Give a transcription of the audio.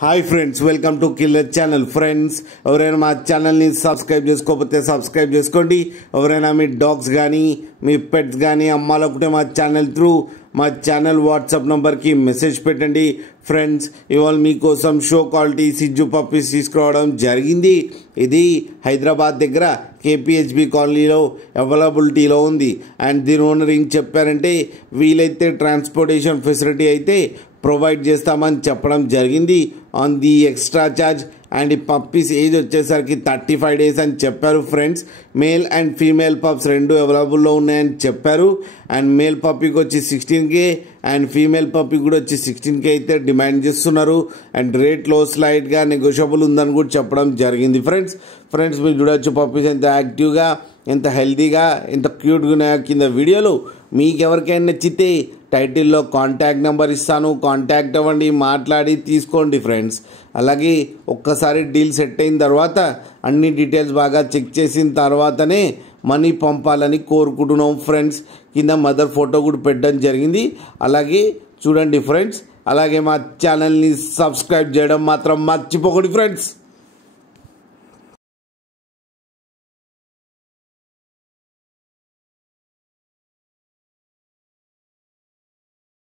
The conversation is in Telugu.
Hi friends, welcome to killer channel. Friends, ఎవరైనా మా ఛానల్ని సబ్స్క్రైబ్ చేసుకోకపోతే సబ్స్క్రైబ్ చేసుకోండి. ఎవరైనా మీ డాగ్స్ కానీ మీ పెట్స్ కానీ అమ్మాలనుకుంటే మా ఛానల్ త్రూ మా ఛానల్ వాట్సాప్ నంబర్కి మెసేజ్ పెట్టండి. ఫ్రెండ్స్, ఇవాళ మీకోసం షో క్వాలిటీ సిజ్జు పప్పీస్ తీసుకురావడం జరిగింది. ఇది హైదరాబాద్ దగ్గర కేపీహెచ్బి కాలనీలో అవైలబిలిటీలో ఉంది. అండ్ దీని ఓనర్ ఏం చెప్పారంటే, వీలైతే ట్రాన్స్పోర్టేషన్ ఫెసిలిటీ అయితే ప్రొవైడ్ చేస్తామని చెప్పడం జరిగింది on the extra charge. And ఈ పప్పీస్ ఏజ్ వచ్చేసరికి 35 days అని చెప్పారు. Friends, male and female pups రెండు అవైలబుల్లో ఉన్నాయని చెప్పారు. అండ్ మేల్ పప్పీకి వచ్చి 16K అండ్ ఫీమేల్ పప్పీ కూడా వచ్చి 16K అయితే డిమాండ్ చేస్తున్నారు. అండ్ రేట్లో స్లైడ్గా నెగోషియబుల్ ఉందని కూడా చెప్పడం జరిగింది. ఫ్రెండ్స్ మీరు చూడొచ్చు పప్పీస్ ఎంత యాక్టివ్గా, ఎంత హెల్తీగా, ఎంత క్యూట్గా ఉన్నాయో కింద వీడియోలో. మీకు ఎవరికైనా నచ్చితే టైటిల్లో కాంటాక్ట్ నెంబర్ ఇస్తాను, కాంటాక్ట్ అవ్వండి, మాట్లాడి తీసుకోండి. ఫ్రెండ్స్, అలాగే ఒక్కసారి డీల్ సెట్ అయిన తర్వాత అన్ని డీటెయిల్స్ బాగా చెక్ చేసిన తర్వాతనే మనీ పంపాలని కోరుకుంటున్నాం. ఫ్రెండ్స్, కింద మదర్ ఫోటో కూడా పెట్టడం జరిగింది. అలాగే చూడండి ఫ్రెండ్స్, అలాగే మా ఛానల్ని సబ్స్క్రైబ్ చేయడం మాత్రం మర్చిపోకండి ఫ్రెండ్స్.